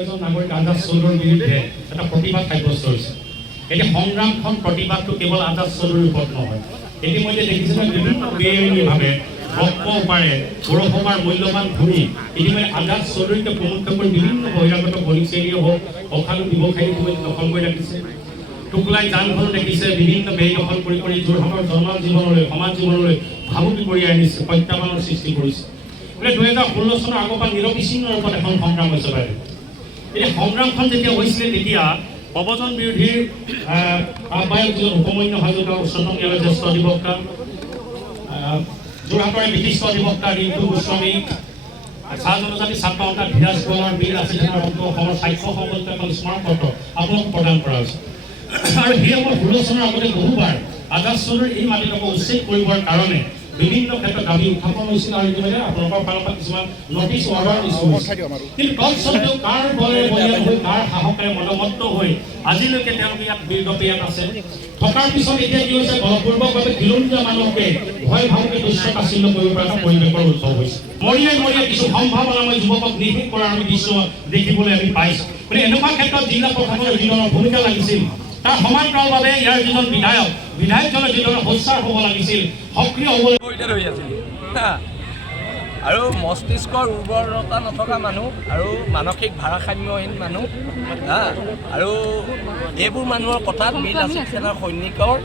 এজন নাগৰিক আজাদ চৌধুৰীৰ বিৰুদ্ধে এটা প্ৰতিবাদ সাব্যস্ত হৈছে। এই সংগ্ৰামখন প্ৰতিবাদটো কেৱল আজাদ চৌধুৰীৰ ওপৰত নহয়, ইতিমধ্যে দেখিছেনে বিভিন্ন বেআইনীভাৱে ভক্ত উপাৰে পৌৰসভাৰ মূল্যৱান ভূমি ইতিমধ্যে আজাদ চৌধুৰীকে প্ৰমুখ্য কৰি বিভিন্ন বহিৰাগত বলিচেৰিয়ে হওক অখালু ব্যৱসায়ী ইতিমধ্যে দখল কৰি ৰাখিছে। টুকুলাই যানখন দেখিছে বিভিন্ন বেৰি দখল কৰি যোৰহাটৰ জনজীৱনলৈ সমাজ জীৱনলৈ ভাবুকি কৰি আনিছে, প্ৰত্যাহ্বানৰ সৃষ্টি কৰিছে। 2016 চনৰ আগৰ পৰা নিৰবিচ্ছিন্ন ৰূপত এখন সংগ্ৰাম হৈছে বাইদেউ। এই সংগ্ৰামখন যেতিয়া হৈছিলে তেতিয়া প্ৰব্ৰজন বিৰোধীৰ আহ্বায়ক যিজন উপমান্য হাজৰিকা উচ্চতম ন্যায়ালয়ৰ জ্যেষ্ঠ অধিবক্তা, যোৰহাটৰ বিশিষ্ট অধিবক্তা ৰিংকু গোস্বামী, চাহ জনজাতি ছাত্ৰ সন্থা ধীৰাজ গোৱালাৰ বীৰ আছিল অসমৰ স্বাস্থ্য সম্বলিত এখন স্মাৰকপত্ৰ আপোনাক প্ৰদান কৰা হৈছে। আৰু সেই আমাৰ 16 চনৰ আগতে বহুবাৰ আজাদ চৌধুৰীৰ এই মাটিডোখৰ উচ্ছেদ কৰিবৰ কাৰণে বিভিন্ন ক্ষেত্ৰত দাবী উত্থাপন হৈছিল আৰু ইতিমধ্যে আপোনালোকৰ ফালৰ পৰা কিছুমান নটিছ অৰ্ডাৰ দিছিল। কিন্তু তৎসত্ত্বেও কাৰ বলে বলীয়ান হৈ কাৰ সাহসেৰে মনোমত্ত হৈ আজিলৈকে তেওঁলোকে ইয়াত বীৰদপে ইয়াত আছে থকাৰ পিছত এতিয়া কি হৈছে বলপূৰ্বকভাৱে খিলঞ্জীয়া মানুহকে ভয় ভাবুকি দুষ্ট তাচ্ছিল্য কৰিব পৰা এটা পৰিৱেশৰ উদ্ভৱ হৈছে। মৰিয়াই কিছু সম্ভাৱনাময় যুৱকক নিষেধ কৰাৰ আমি দৃশ্য দেখিবলৈ আমি পাইছোঁ। গতিকে এনেকুৱা ক্ষেত্ৰত জিলা প্ৰশাসনৰ যিধৰণৰ ভূমিকা লাগিছিল তাৰ সমান্তৰালভাৱে ইয়াৰ যিজন বিধায়কজনে যিধৰণৰ সোচ্চাৰ হ'ব লাগিছিল, সক্ৰিয় হ'ব আছিল আৰু মস্তিষ্কৰ উৰ্বৰতা নথকা মানুহ আৰু মানসিক ভাৰসাম্যহীন মানুহ আৰু এইবোৰ মানুহৰ কথাত বীৰ লাচিত সেনাৰ সৈনিকৰ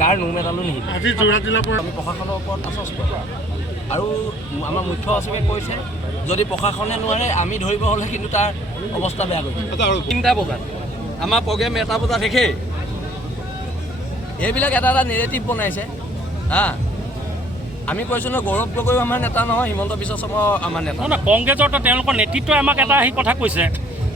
গাৰ নোম এডালো নিহিল। আজি যোৰহাট জিলাৰ পৰা আমি প্ৰশাসনৰ ওপৰত আশ্বস্ত আৰু আমাৰ মুখ্য সচিবে কৈছে যদি প্ৰশাসনে নোৱাৰে আমি ধৰিব হ'লে কিন্তু তাৰ অৱস্থা বেয়া কৰিব। 3টা বজাত আমাৰ প্ৰগ্ৰেম 1টা বজাত শেষেই। এইবিলাক এটা নেৰেটিভ বনাইছে। আমি কৈছোঁ ন গৌৰৱ গগৈ আমাৰ নেতা নহয়, হিমন্ত বিশ্ব শৰ্মা আমাৰ নেতা নহয়। কংগ্ৰেছৰ তেওঁলোকৰ নেতৃত্বই আমাক এটা আহি কথা কৈছে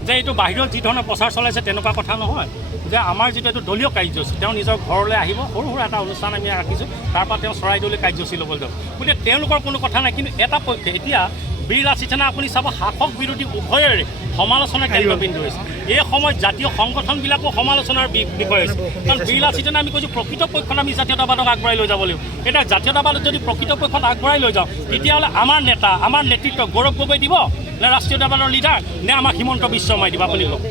যে এইটো বাহিৰত যি ধৰণে প্ৰচাৰ চলাইছে তেনেকুৱা কথা নহয়, যে আমাৰ যিটো এইটো দলীয় কাৰ্যসূচী তেওঁ নিজৰ ঘৰলৈ আহিব, সৰু সুৰা এটা অনুষ্ঠান আমি ৰাখিছোঁ, তাৰপৰা তেওঁ চৰাইদেউলৈ কাৰ্যসূচী ল'বলৈ যাব। গতিকে তেওঁলোকৰ কোনো কথা নাই। কিন্তু এটা পক্ষে এতিয়া বীৰ লাচিত সেনা আপুনি চাব শাসক বিৰোধী উভয়ৰে সমালোচনাৰ কেন্দ্ৰবিন্দু হৈছে। এই সময়ত জাতীয় সংগঠনবিলাকো সমালোচনাৰ বিষয় হৈছে। কাৰণ বীৰ লাচিত সেনা আমি কৈছোঁ প্ৰকৃত পক্ষত আমি জাতীয়তাবাদক আগবঢ়াই লৈ যাব লাগিব। এতিয়া জাতীয়তাবাদক যদি প্ৰকৃত পক্ষত আগবঢ়াই লৈ যাওঁ তেতিয়াহ'লে আমাৰ নেতা আমাৰ নেতৃত্ব গৌৰৱ গগৈ দিব নে ৰাষ্ট্ৰীয়তাবাদৰ লিডাৰ নে আমাক হিমন্ত বিশ্ব শৰ্মাই দিব? আপুনি কওক।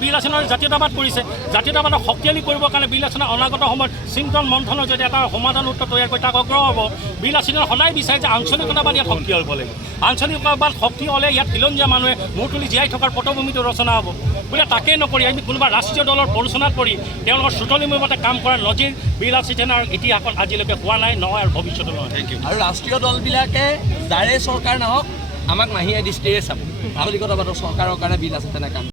বীৰ লাচিতৰ জাতীয়তাবাদ কৰিছে, জাতীয়তাবাদক শক্তিশালী কৰিবৰ কাৰণে বীৰ লাচিতৰ অনাগত সময়ত চিন্তন মন্থনৰ জৰিয়তে এটা সমাধান উত্তৰ তৈয়াৰ কৰি তাক অগ্ৰহ হ'ব। বীৰ লাচিতৰ সদায় বিচাৰে যে আঞ্চলিকতাবাদ ইয়াত শক্তি হ'ব লাগিব। আঞ্চলিকতাবাদ শক্তি হ'লে ইয়াত খিলঞ্জীয়া মানুহে মূৰ তুলি জীয়াই থকাৰ পটভূমিটো ৰচনা হ'ব। বোলে তাকেই নকৰি আমি কোনোবা ৰাষ্ট্ৰীয় দলৰ পৰোচনাত পৰি তেওঁলোকৰ চুতলিমূৰ মতে কাম কৰাৰ নজিৰ বীৰ লাচিত সেনাৰ ইতিহাসত আজিলৈকে হোৱা নাই, নহয় আৰু ভৱিষ্যতে নহয়। আৰু ৰাষ্ট্ৰীয় দলবিলাকে যাৰে চৰকাৰ নহওক আমাক মাহীয়ে দৃষ্টিৰে চাব। আঞ্চলিকতাবাদৰ চৰকাৰৰ কাৰণে বীৰ লাচিত সেনা কাম